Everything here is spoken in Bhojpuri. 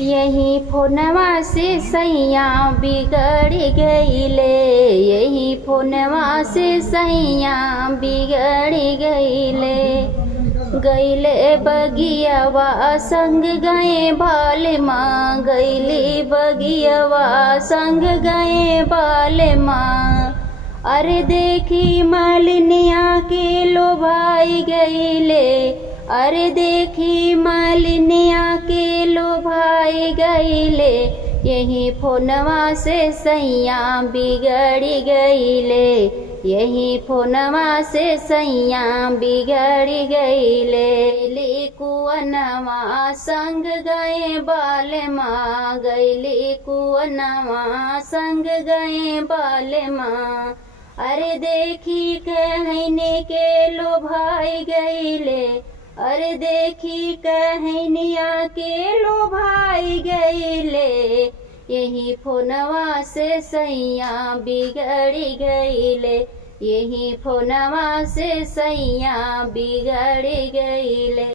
यही फोनवा से सैया बिगड़ गईले, यही फोनवा से सैया बिगड़ गईले। गईले बगियावा संग गए बाले माँ, गईली बगियावा संग गए बाले माँ। अरे देखी मालिनिया के लोभाई गईले, अरे देखी मालिनिया के लोभाई गईले। यही फोनवा से सैया बिगड़ गईले, यही फोनवा से सैया बिगड़ गईले। कुअनवा संग गए बाले माँ, गईली कुअनवा संग गए बाले माँ। अरे देखी कहने के लोभाई गईले, अरे देखी कहनिया के लोभाई गईले। यही फोनवा से सैया बिगड़ गईले, यही फोनवा से सैया बिगड़ गईले।